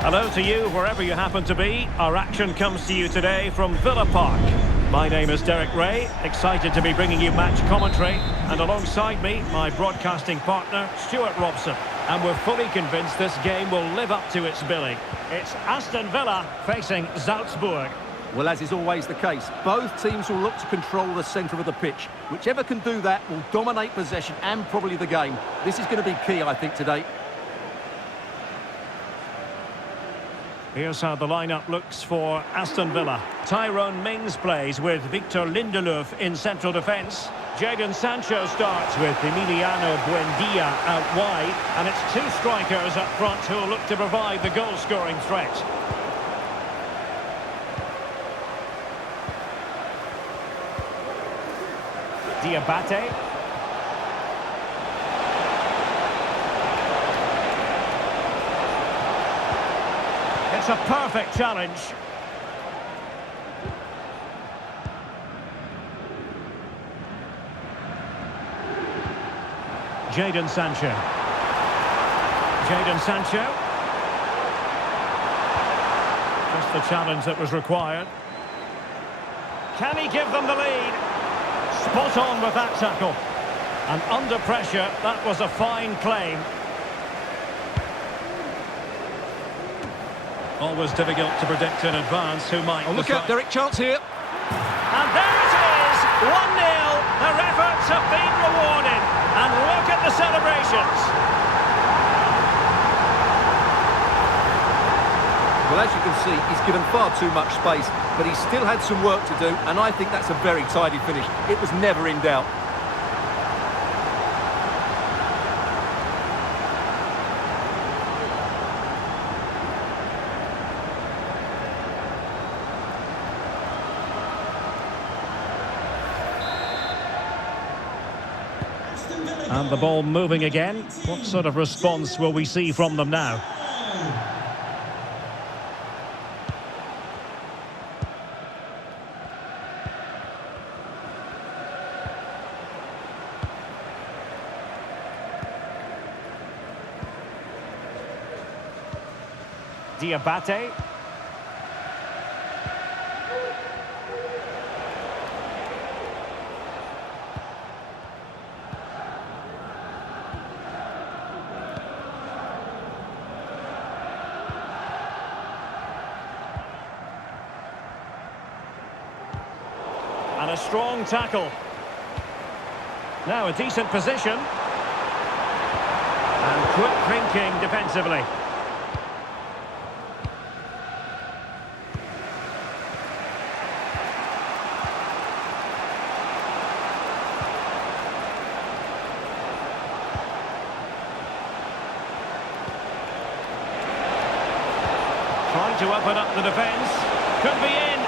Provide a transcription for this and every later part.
Hello to you, wherever you happen to be. Our action comes to you today from Villa Park. My name is Derek Ray, excited to be bringing you match commentary. And alongside me, my broadcasting partner, Stuart Robson. And we're fully convinced this game will live up to its billing. It's Aston Villa facing Salzburg. Well, as is always the case, both teams will look to control the centre of the pitch. Whichever can do that will dominate possession and probably the game. This is going to be key, I think, today. Here's how the lineup looks for Aston Villa. Tyrone Mings plays with Victor Lindelöf in central defence. Jadon Sancho starts with Emiliano Buendia out wide. And it's two strikers up front who will look to provide the goal-scoring threat. Diabate. It's a perfect challenge. Jadon Sancho. Jadon Sancho. Just the challenge that was required. Can he give them the lead? Spot on with that tackle. And under pressure, that was a fine claim. Always difficult to predict in advance who might... Oh, look out, Derek, chance here. And there it is, 1-0. Their efforts have been rewarded. And look at the celebrations. Well, as you can see, he's given far too much space, but he still had some work to do, and I think that's a very tidy finish. It was never in doubt. And the ball moving again. What sort of response will we see from them now? Diabate. And a strong tackle. Now a decent position. And quick thinking defensively. Trying to open up the defence. Could be in.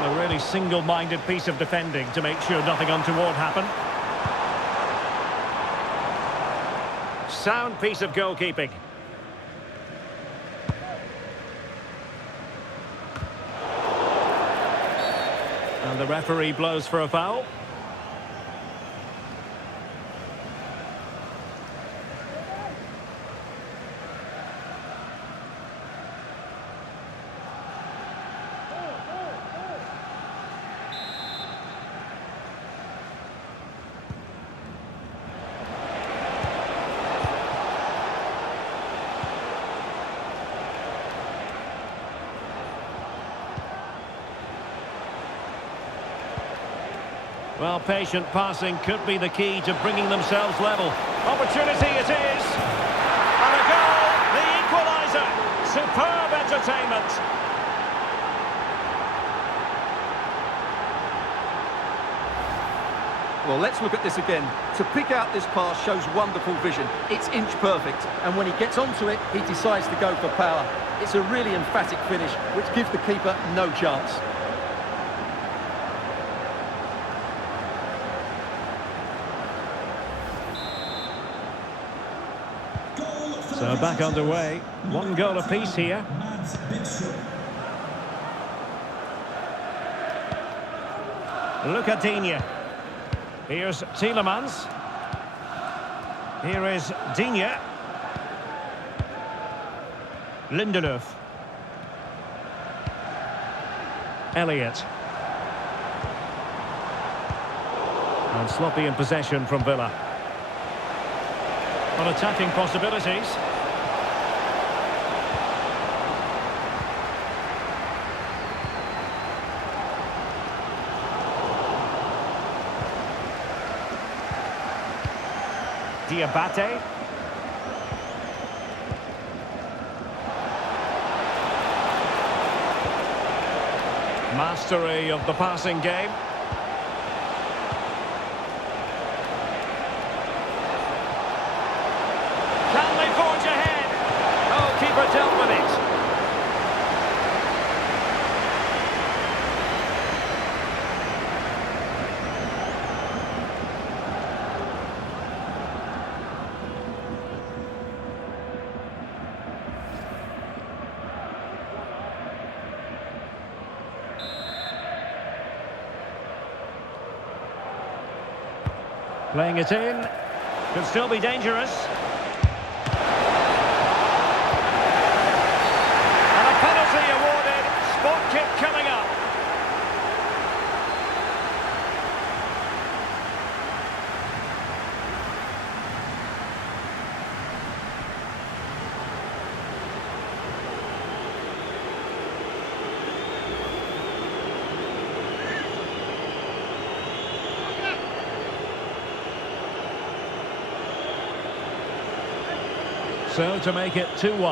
A really single-minded piece of defending to make sure nothing untoward happened. Sound piece of goalkeeping. And the referee blows for a foul. Well, patient passing could be the key to bringing themselves level. Opportunity it is. And a goal, the equaliser. Superb entertainment. Well, let's look at this again. To pick out this pass shows wonderful vision. It's inch perfect. And when he gets onto it, he decides to go for power. It's a really emphatic finish, which gives the keeper no chance. So back underway. One goal apiece here. Look at Digne. Here's Tielemans. Here is Digne. Lindelöf. Elliott. And sloppy in possession from Villa. On attacking possibilities. Diabate. Mastery of the passing game. Can they forge ahead? Oh, keeper dealt with it. Playing it in. Could still be dangerous. And a penalty awarded. Spot kick coming up. So to make it 2-1. The keeper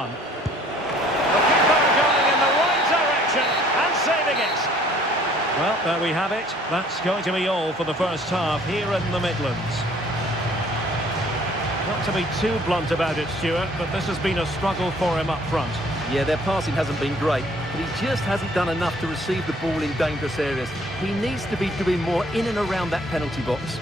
going in the right direction and saving it. Well, there we have it. That's going to be all for the first half here in the Midlands. Not to be too blunt about it, Stuart, but this has been a struggle for him up front. Yeah, their passing hasn't been great, but he just hasn't done enough to receive the ball in dangerous areas. He needs to be doing more in and around that penalty box.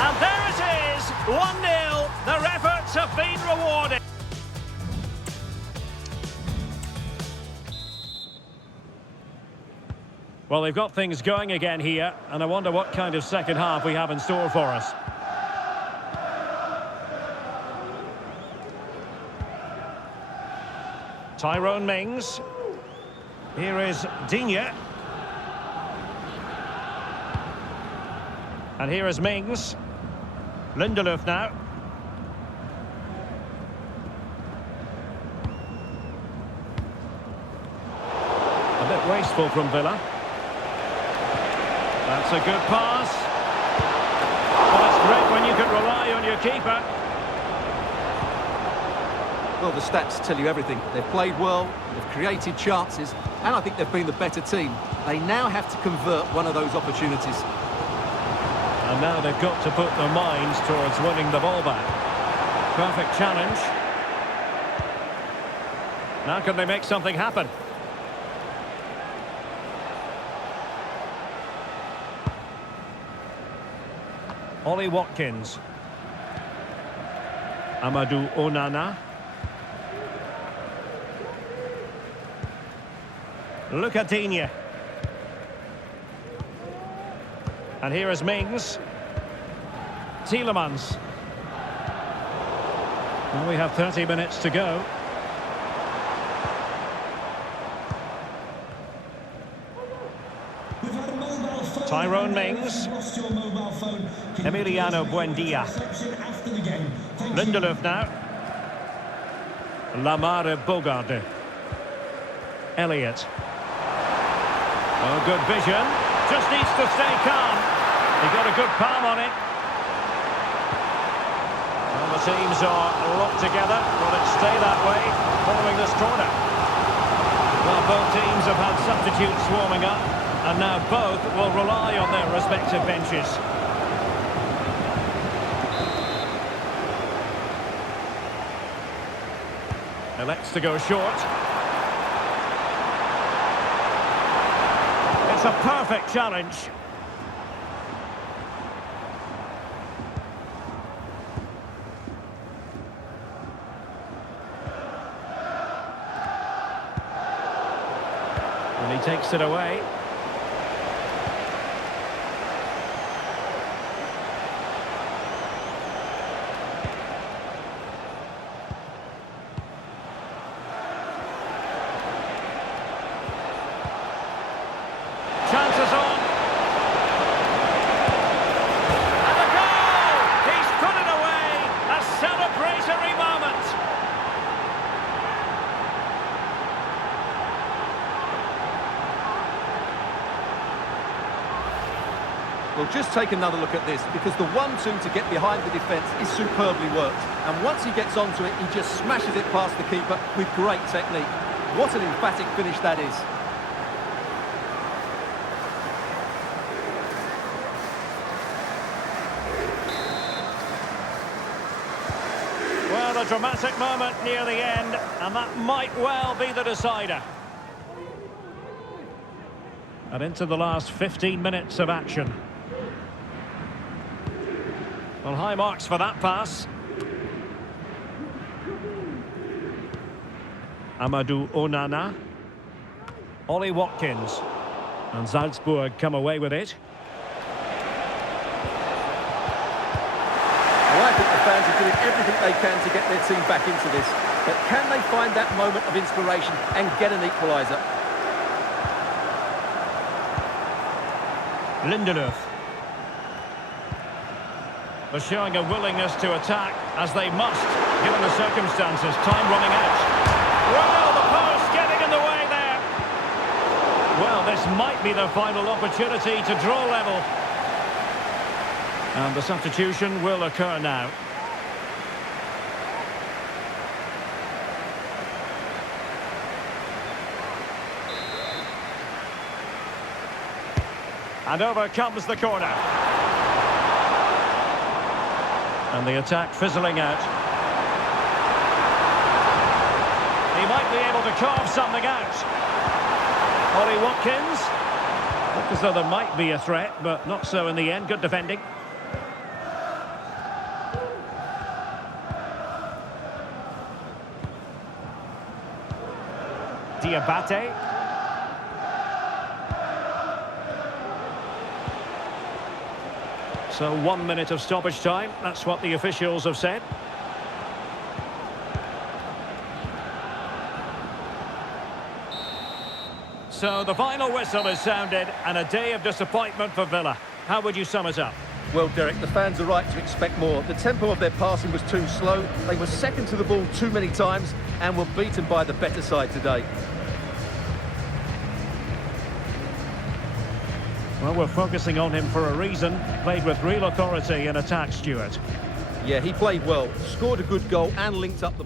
And there it is, 1-0. Their efforts have been rewarded. Well, they've got things going again here, and I wonder what kind of second half we have in store for us. Tyrone Mings. Here is Digne. And here is Mings. Lindelöf now. A bit wasteful from Villa. That's a good pass. Well, it's great when you can rely on your keeper. Well, the stats tell you everything. They've played well, they've created chances, and I think they've been the better team. They now have to convert one of those opportunities. And now they've got to put their minds towards winning the ball back. Perfect challenge. Now can they make something happen? Ollie Watkins. Amadou Onana. Look at Digne. And here is Mings. Tielemans. Well, we have 30 minutes to go. Tyrone Mings. Emiliano Buendia. Lindelöf now. Lamare Bogarde. Elliott. Oh, good vision. Just needs to stay calm. He got a good palm on it. Well, the teams are locked together. Will it stay that way following this corner? Well, both teams have had substitutes warming up, and now both will rely on their respective benches. Elects to go short. It's a perfect challenge. takes it away. Chances on. And a goal! He's put it away. A celebratory moment. Well, just take another look at this, because the 1-2 to get behind the defence is superbly worked. And once he gets onto it, he just smashes it past the keeper with great technique. What an emphatic finish that is. Well, a dramatic moment near the end, and that might well be the decider. And into the last 15 minutes of action. Well, high marks for that pass. Amadou Onana. Ollie Watkins. And Salzburg come away with it. Well, I think the fans are doing everything they can to get their team back into this. But can they find that moment of inspiration and get an equaliser? Lindelöf. They're showing a willingness to attack, as they must, given the circumstances. Time running out. Well, the post getting in the way there. Well, this might be their final opportunity to draw level. And the substitution will occur now. And over comes the corner. And the attack fizzling out. He might be able to carve something out. Ollie Watkins. Looked as though there might be a threat, but not so in the end. Good defending. Diabate. So 1 minute of stoppage time, that's what the officials have said. So the final whistle is sounded, and a day of disappointment for Villa. How would you sum it up? Well, Derek, the fans are right to expect more. The tempo of their passing was too slow, they were second to the ball too many times, and were beaten by the better side today. Well, we're focusing on him for a reason. Played with real authority in attack, Stuart. Yeah, he played well, scored a good goal and linked up the...